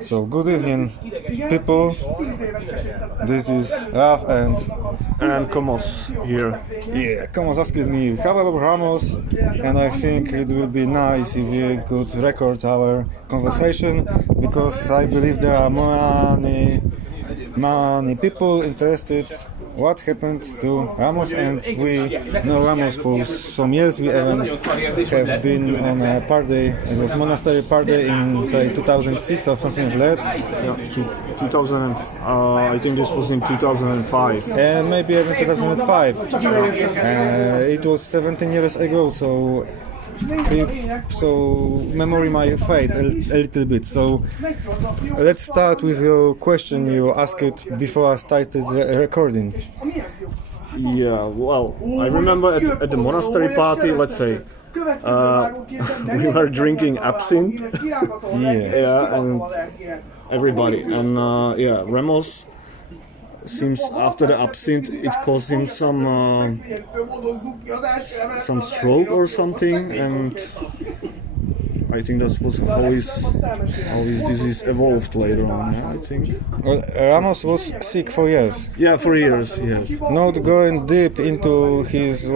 So good evening, people. This is Raf and Komos here. yeah, Komos asked me how about Ramos, and I think it will be nice if we could record our conversation because I believe there are many people interested. What happened to Ramos, and we know Ramos for some years. We even have been on a party, it was monastery party in say 2006 or something like that. Yeah, 2000. I think this was in 2005. And maybe even 2005. It was 17 years ago, so memory might fade a little bit. So let's start with your question you asked before I started recording. Yeah, well, I remember at the monastery party, let's say, we were drinking absinthe. Yeah, and everybody. And yeah, Ramos seems after the absinthe it caused him some stroke or something, and I think that was how his disease evolved later on. Yeah, I think. Well, Ramos was sick for years. Yeah, for years. Yes. Not going deep into his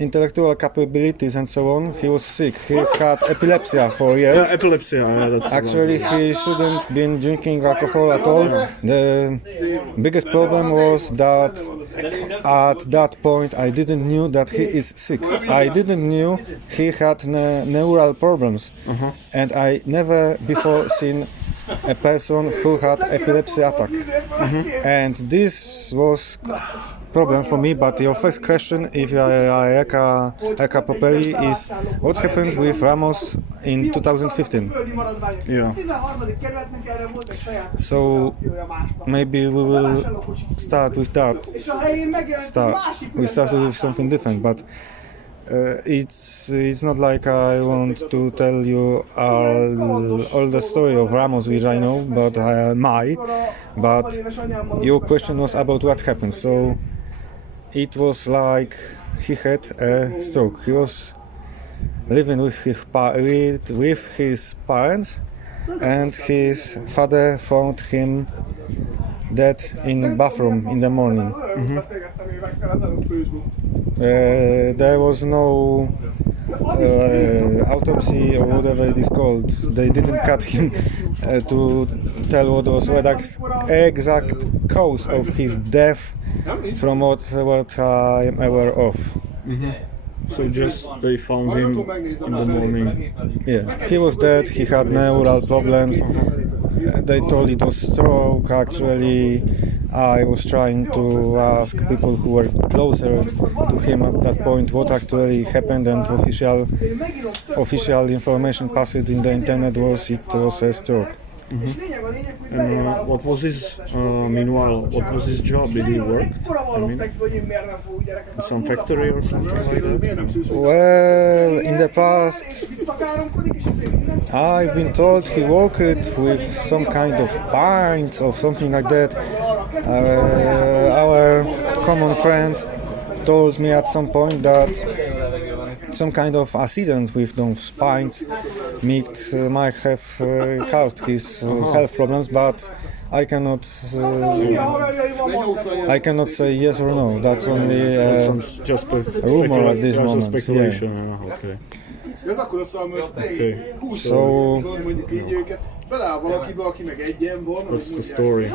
intellectual capabilities and so on, he was sick. He had epilepsy for years. Yeah, epilepsy. Yeah, that's Actually, he shouldn't been drinking alcohol at all. The biggest problem was that at that point I didn't knew that he is sick. I didn't knew he had neural problems, and I never before seen a person who had epilepsy attack. And this was problem for me, but your first question, if I recap properly, is what happened with Ramos in 2015? Yeah. So maybe we will start with that. We started with something different, but it's not like I want to tell you all the story of Ramos which I know, but your question was about what happened. So it was like he had a stroke. He was living with his parents, and his father found him dead in the bathroom in the morning. There was no autopsy or whatever it is called. They didn't cut him to tell what was the exact cause of his death, from what I am aware of. So just they found him in the morning. Yeah, he was dead. He had neural problems. They told it was stroke. Actually, I was trying to ask people who were closer to him at that point what actually happened, and official information passed in the internet was it was a stroke. And what was his, meanwhile, what was his job? Did he work? I mean, in some factory or something like that? Well, in the past, I've been told he worked with some kind of pints or something like that. Our common friend told me at some point that some kind of accident with those pints might have caused his health problems, but I cannot say yes or no. That's only just rumor at this moment. Speculation. Yeah. Okay. So what's the story?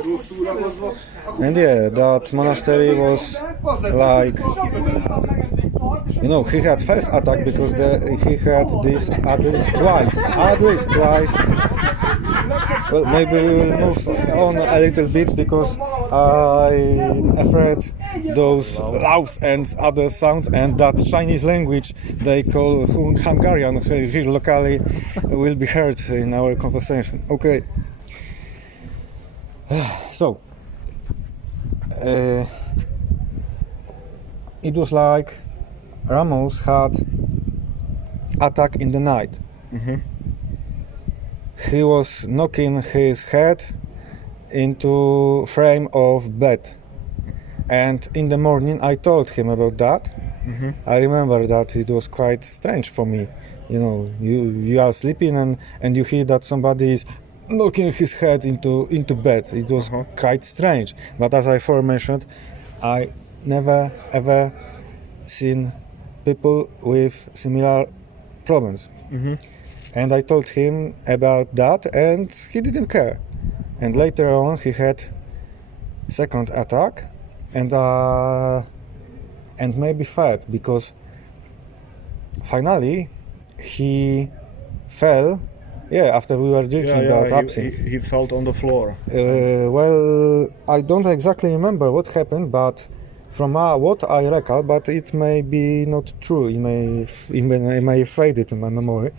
And yeah, that monastery was like, he had first attack because he had this at least twice. Well, maybe we will move on a little bit because I'm afraid those laughs and other sounds and that Chinese language they call Hungarian here locally will be heard in our conversation. Okay. So it was like Ramos had attack in the night. He was knocking his head into frame of bed, and in the morning I told him about that. I remember that it was quite strange for me. You know, you are sleeping and you hear that somebody is knocking his head into bed. It was quite strange. But as I aforementioned, I never ever seen people with similar problems. And I told him about that, and he didn't care. And later on, he had second attack, and maybe third, because finally he fell. Yeah, after we were drinking that absinthe. He fell on the floor. Well, I don't exactly remember what happened, but from what I recall, but it may be not true. It may faded in my memory.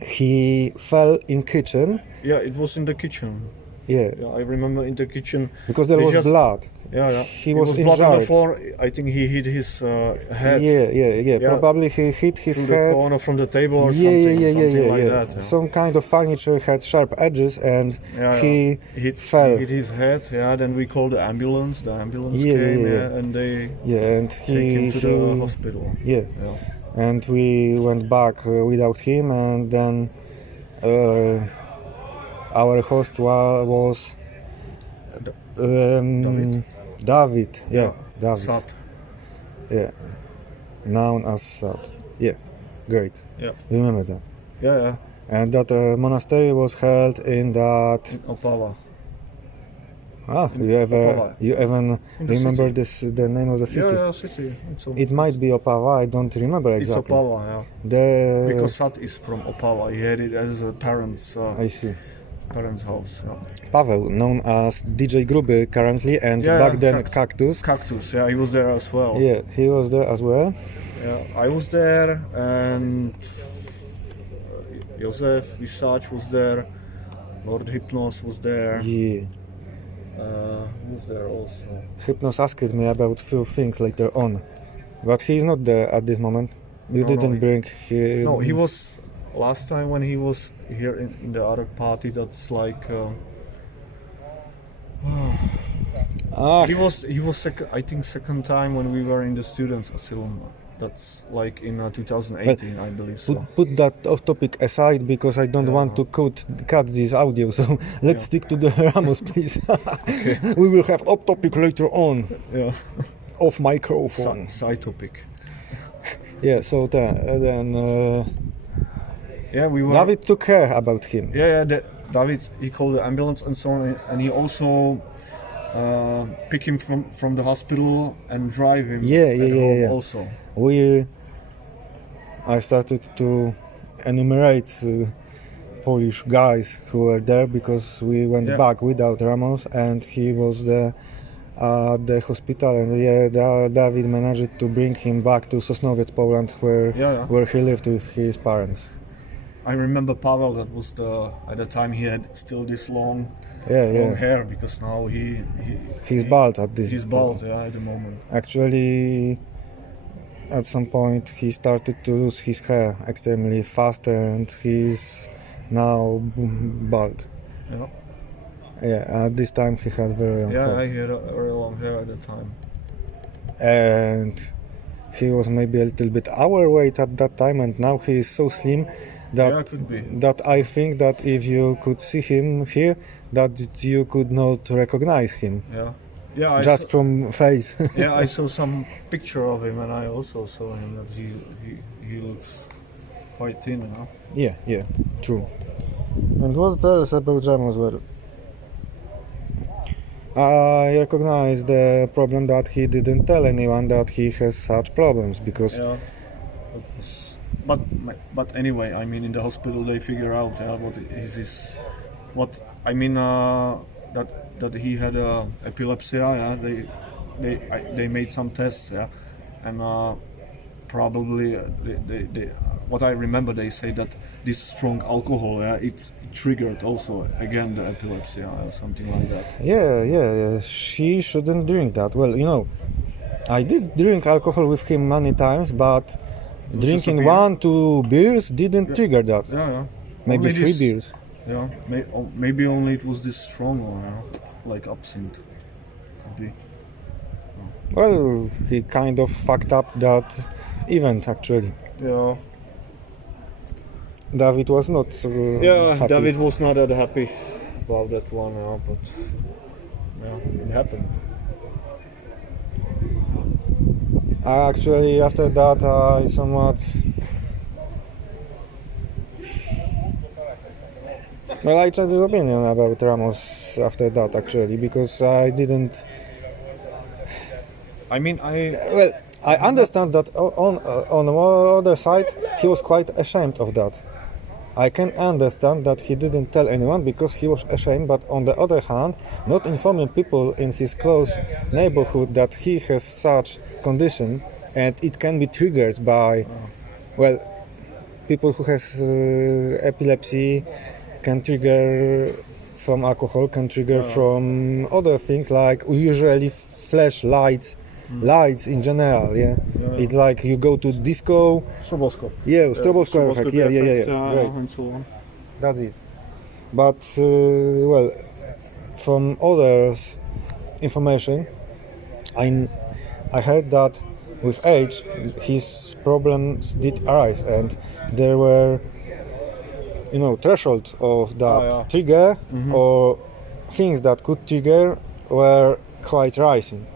He fell in kitchen. Yeah, it was in the kitchen. Yeah, I remember in the kitchen. because there was blood. Yeah. He was blood on the injured. floor. I think he hit his head. Yeah. Probably he hit his through head. the corner from the table or something like that. Yeah. Some kind of furniture had sharp edges, and he fell. He hit his head. Yeah. Then we called the ambulance. The ambulance came. And they and take him to the hospital. Yeah. And we went back without him, and then our host was David. David. Sat. Yeah, known as Sat. Yeah, great. Yeah. Remember that. Yeah. And that monastery was held in that. In Opava. You even remember city. the name of the city? Yeah, city. It might be Opava. I don't remember exactly. It's Opava, yeah. The Because Sat is from Opava. He had it as a parents' I see. house. Yeah. Pavel, known as DJ Gruby currently, and back then Cactus. Cactus, yeah, he was there as well. Yeah, he was there as well. Yeah, I was there, and Josef Visage was there. Lord Hypnos was there. Yeah. Who was there also? Hypnos asked me about few things later on, but he is not there at this moment. You didn't bring him. No, he was last time when he was here in the AROK party. That's like he was I think second time when we were in the students' asylum. That's like in 2018, I believe. So. Put that off topic aside, because I don't want to cut this audio. So let's stick to the Ramos, please. We will have off topic later on. Yeah. Off microphone. Side topic. Yeah. So then. We were. David took care about him. Yeah. David, he called the ambulance and so on, and he also pick him from the hospital and drive him. Yeah. Also. I started to enumerate Polish guys who were there, because we went back without Ramos, and he was the hospital, and David managed to bring him back to Sosnowiec, Poland, where he lived with his parents. I remember Pavel. That was at the time he had still this long hair, because now he's bald at this. He's bald, at the moment. Actually, at some point he started to lose his hair extremely fast, and he's now bald. At this time he had very long hair. I had very long hair at the time. And he was maybe a little bit our weight at that time, and now he is so slim that I think that if you could see him here, that you could not recognize him. Just from face. I saw some picture of him, and I also saw him that he looks quite thin, you know. Yeah, true. And what else about Ramos? Well, I recognize the problem that he didn't tell anyone that he has such problems, because. But anyway, I mean, in the hospital they figure out what is his, I mean, that he had epilepsy. They made some tests, and probably they what I remember, they say that this strong alcohol, it triggered also again the epilepsy or something like that. Yeah. She shouldn't drink that. Well, I did drink alcohol with him many times, but drinking 1-2 beers didn't trigger that. Maybe only 3 beers. Maybe only it was this strong, or like absinthe. Could be. Well, he kind of fucked up that event, actually. David was not happy. David was not that happy about that one, but it happened. Actually, after that, I somewhat... Well, I changed his opinion about Ramos after that, actually, because I didn't... Well, I understand that on the other side, he was quite ashamed of that. I can understand that he didn't tell anyone because he was ashamed, but on the other hand, not informing people in his close neighborhood that he has such condition, and it can be triggered by, well, people who has epilepsy can trigger from alcohol, can trigger from other things like usually flashlights, lights in general. It's like you go to disco. Stroboscope. Stroboscope effect. Right. And so on. That's it. But well, from others' information, I heard that with age his problems did arise, and there were, threshold of that trigger or things that could trigger were quite rising.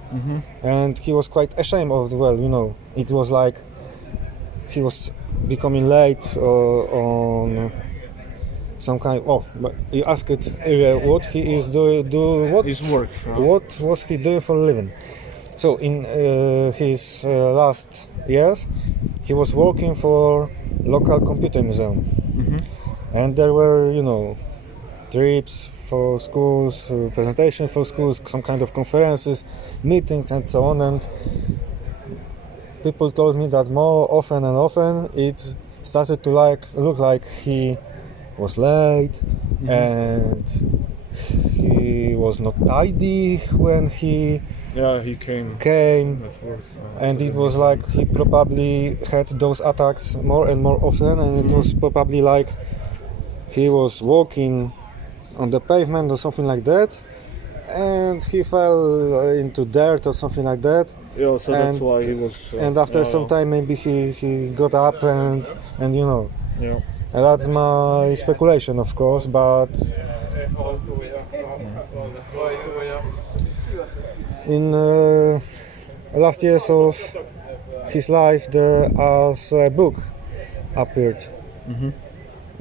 And he was quite ashamed of it was like he was becoming late on some kind. But he asked what he is what His work. what was he doing for a living. So in his last years, he was working for local computer museum, and there were trips for schools, presentation for schools, some kind of conferences, meetings and so on, and people told me that more often and often it started to look like he was late and he was not tidy when he came, and it was like he probably had those attacks more and more often, and it was probably like he was walking on the pavement or something like that, and he fell into dirt or something like that. Yeah, so that's why he was. And after some time, maybe he got up and Yeah. And that's my speculation, of course, but in last years of his life, there as a book appeared.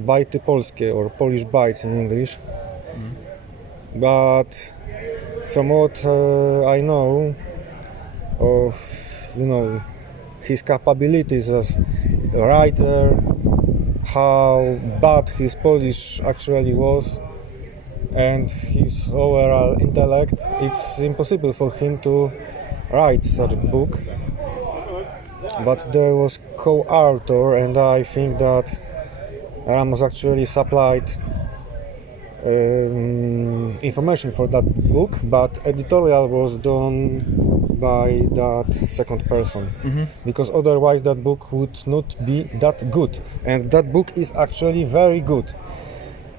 Bajty polskie, or Polish bites in English. But from what I know of, his capabilities as a writer, how bad his Polish actually was, and his overall intellect, it's impossible for him to write such a book. But there was co-author, and I think that Ramos actually supplied information for that book, but editorial was done by that second person, because otherwise that book would not be that good, and that book is actually very good.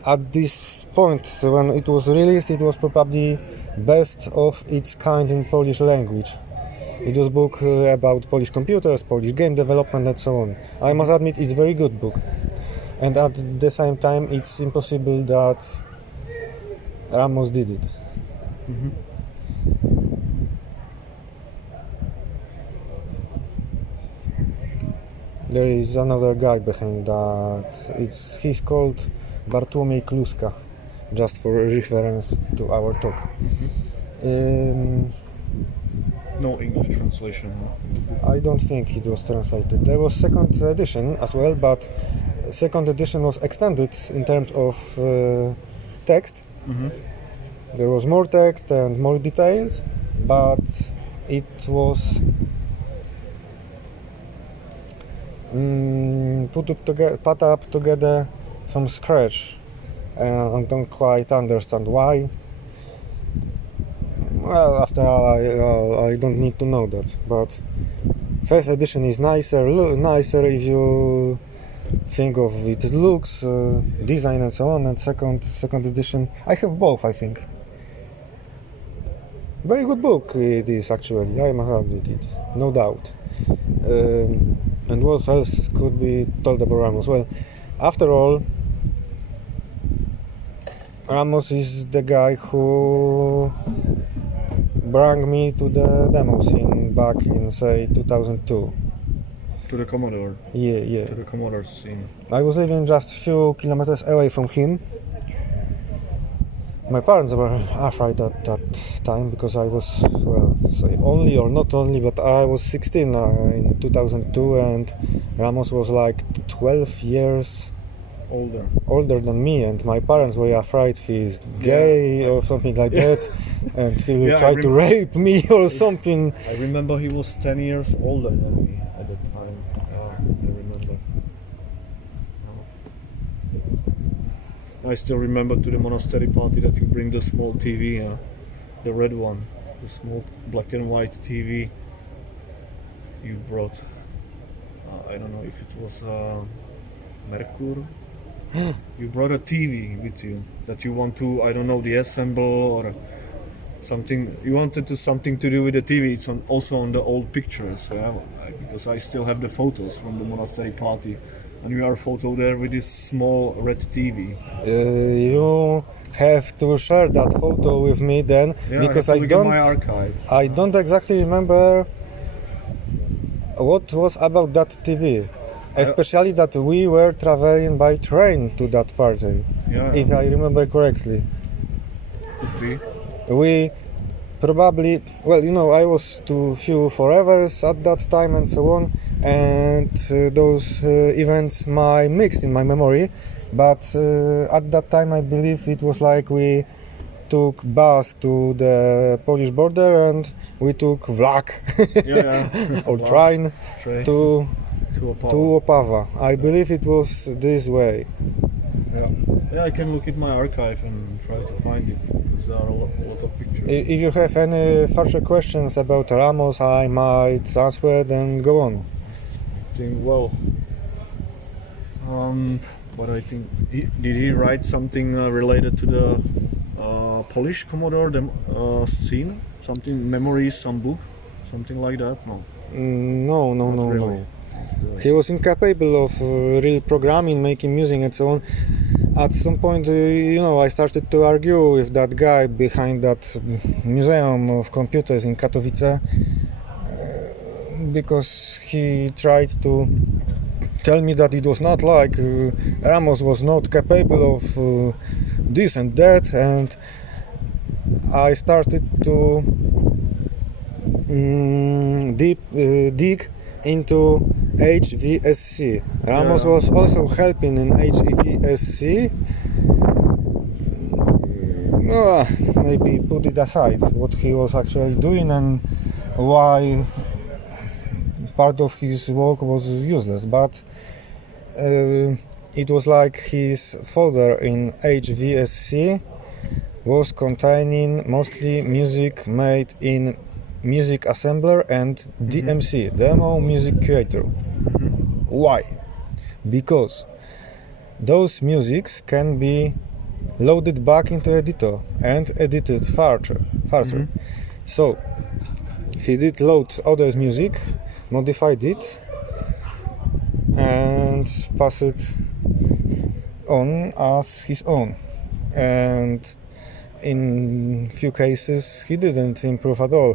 At this point, when it was released, it was probably best of its kind in Polish language. It was a book about Polish computers, Polish game development and so on. I must admit it's a very good book, and at the same time it's impossible that Ramos did it. There is another guy behind that. He's called Bartłomiej Kluska, just for reference to our talk. No English translation. I don't think it was translated. There was second edition as well, but second edition was extended in terms of text. There was more text and more details, but it was put up together from scratch. I don't quite understand why. Well, after all, I don't need to know that. But first edition is nicer if you think of its looks, design and so on, and second edition, I have both, I think. Very good book it is, actually, I must admit it, no doubt. And what else could be told about Ramos? Well, After all, Ramos is the guy who brought me to the demo scene back in, say, 2002. To the Commodore. Yeah. To the Commodore scene. I was living just a few kilometers away from him. My parents were afraid at that time because I was, well, say only or not only, but I was 16 in 2002 and Ramos was like 12 years older than me, and my parents were afraid he's gay or something like that, and he will try to rape me or something. I remember he was 10 years older than me at that time. I remember. I still remember to the monastery party that you bring the small TV, the red one, the small black and white TV you brought. I don't know if it was Merkur. You brought a TV with you that you want to, I don't know, deassemble or something. You wanted to something to do with the TV. It's also on the old pictures, because I still have the photos from the monastery party, and you are photo there with this small red TV. You have to share that photo with me then, because I don't. My archive. I don't exactly remember what was about that TV. Especially that we were traveling by train to that party, if I remember correctly. Could be. We probably, well, you know, I was to few forevers at that time and so on, and those events mixed in my memory, but at that time I believe it was like we took bus to the Polish border and we took vlak or train to Opava. I believe it was this way. Yeah, I can look at my archive and try to find it, because there are a lot of pictures. If you have any further questions about Ramos, I might answer and go on. I think, well, what I think, did he write something related to the Polish Commodore scene? Something, memories, some book, something like that? No. No. He was incapable of real programming, making music and so on. At some point, I started to argue with that guy behind that museum of computers in Katowice, because he tried to tell me that it was not like Ramos was not capable of this and that, and I started to dig into HVSC. Ramos was also helping in HVSC. Maybe put it aside what he was actually doing and why part of his work was useless, but it was like his folder in HVSC was containing mostly music made in Music Assembler and DMC, Demo Music Creator. Why? Because those musics can be loaded back into editor and edited further. So he did load others' music, modified it and pass it on as his own, and in few cases he didn't improve at all.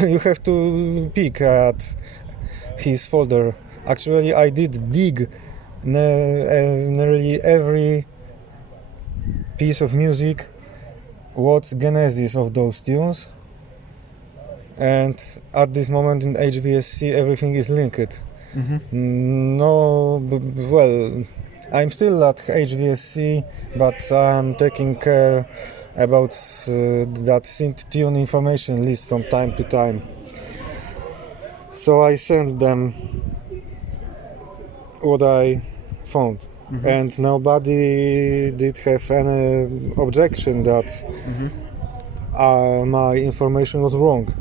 You have to pick at his folder. Actually, I did dig nearly every piece of music, what's genesis of those tunes, and at this moment in HVSC everything is linked. Well, I'm still at HVSC, but I'm taking care about that synth tune information list from time to time. So I sent them what I found, and nobody did have any objection that my information was wrong.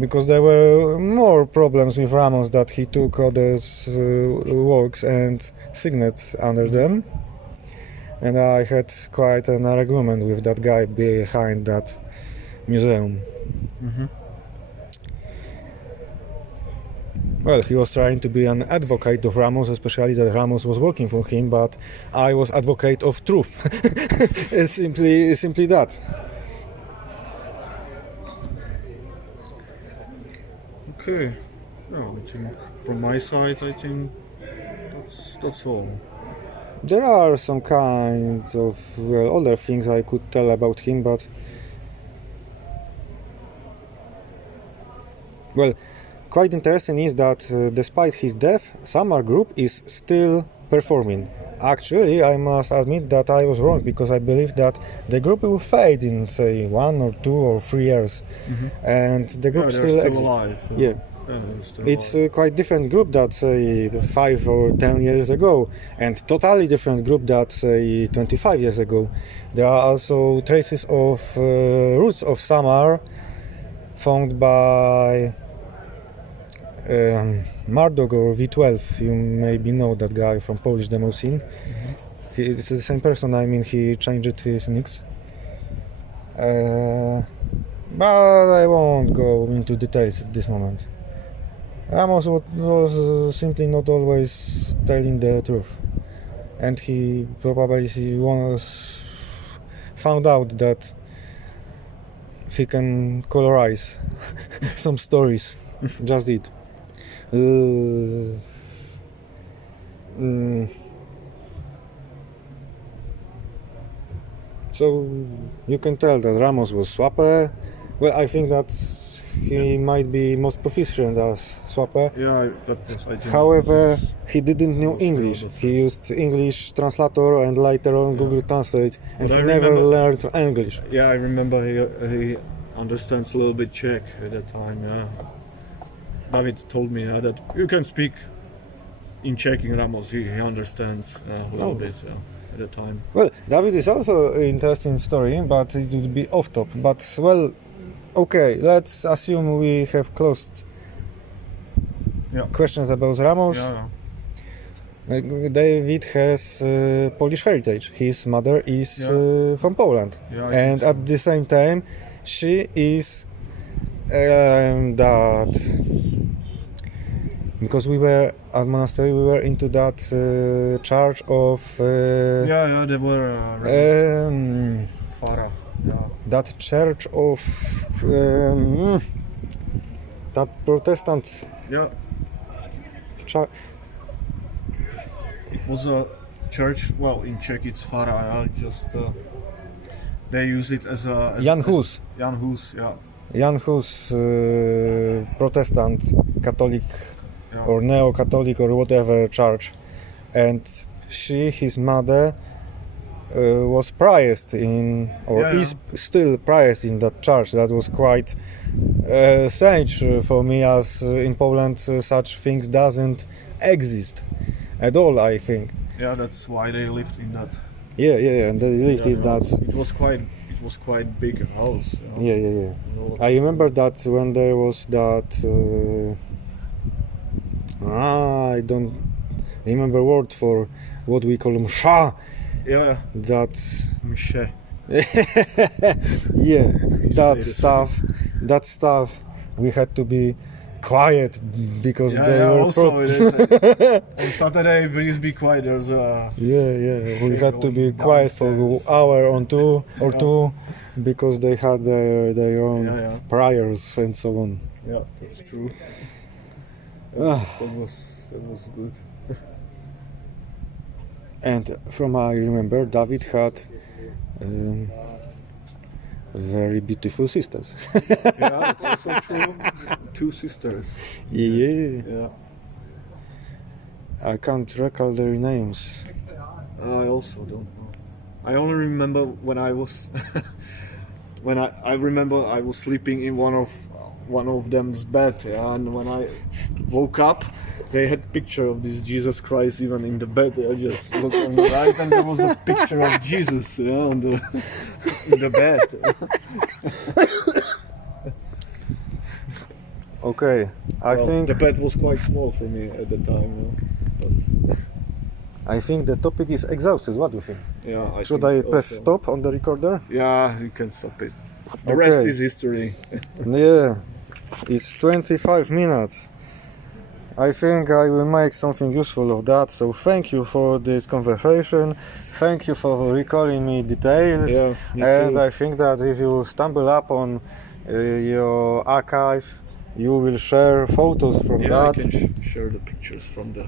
Because there were more problems with Ramos, that he took others' works and signed under them, and I had quite an argument with that guy behind that museum. Well, he was trying to be an advocate of Ramos, especially that Ramos was working for him, but I was advocate of truth. It's simply that. Okay. No, I think from my side, I think that's all. There are some kinds of other things I could tell about him, but well, quite interesting is that despite his death, Samar group is still performing. Actually, I must admit that I was wrong, because I believe that the group will fade in, say, 1 or 2 or 3 years, and the group still exists. Alive. Yeah. It's a quite different group that, say, 5 or 10 years ago, and totally different group that, say, 25 years ago. There are also traces of roots of Samar found by Mardog or V12. You maybe know that guy from Polish demoscene. It's the same person. I mean, he changed his nicks. But I won't go into details at this moment. Ramos was simply not always telling the truth, and he probably found out that he can colorize some stories. Just did. So you can tell that Ramos was swapper. Well, I think that he might be most proficient as swapper. Yeah, that was, I think. However, he didn't know English. He used English translator and later on Google Translate, and he never learned English. Yeah, I remember he understands a little bit Czech at that time. Yeah, David told me that you can speak in Czech in Ramos. He understands a little bit at the time. Well, David is also an interesting story, but it would be off top. But well. Okay, let's assume we have closed questions about Ramos. David has Polish heritage. His mother is from Poland, and at the same time, she is that because we were at monastery, we were into that church of. They were Farah. Yeah. That church of that Protestant church. It was a church. Well, in Czech it's Farah. Just they use it as a Jan Hus. Jan Hus, yeah. Jan Hus, Protestant, Catholic, or Neo-Catholic or whatever church, and his mother. Was priest in, or is still priest in that church. That was quite strange for me, as in Poland such things doesn't exist at all, I think. Yeah, that's why they lived in that. And they lived in that. It was quite big house. Yeah. I remember that when there was that. I don't remember word for what we call msha. Yeah. That's mshe. That stuff. We had to be quiet because they were. Also, on Saturday, please be quiet. There's a. We had to be quiet for an hour or two, because they had their own prayers and so on. Yeah, that's true. That was good. And from I remember, David had very beautiful sisters. Yeah, it's also true. 2 sisters. Yeah. I can't recall their names. I also don't know. I only remember when I was I remember I was sleeping in one of them's bed, and when I woke up, they had picture of this Jesus Christ even in the bed. I just looked on the right, and there was a picture of Jesus on in the bed. Okay, I think the bed was quite small for me at the time. But I think the topic is exhausted. What do you think? Yeah. Should I press stop on the recorder? Yeah, you can stop it. The rest is history. Yeah, it's 25 minutes. I think I will make something useful of that. So thank you for this conversation. Thank you for recalling me details. Yeah, me And too. I think that if you stumble upon your archive, you will share photos from Yeah, that. I can share the pictures from the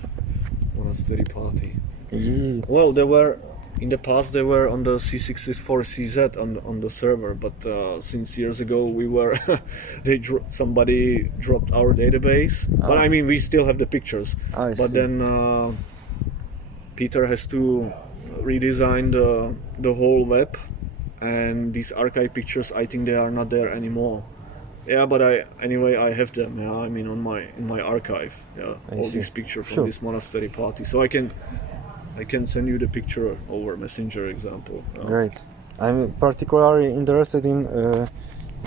monastery party. Yeah. Well, they were in the past. They were on the C64CZ on the server, but since years ago we were somebody dropped our database. But I mean, we still have the pictures. I But see. then Peter has to redesign the whole web, and these archive pictures, I think they are not there anymore. Yeah, but anyway I have them. Yeah, I mean in my archive. Yeah, all see. these pictures from Sure. this monastery party. So I can send you the picture over Messenger example. Great. I'm particularly interested in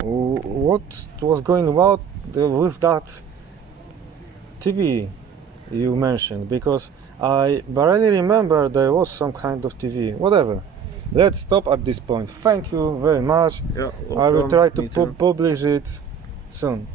what was going about with that TV you mentioned, because I barely remember there was some kind of TV. Whatever. Let's stop at this point. Thank you very much. Yeah, I will welcome, try to me too. publish it soon.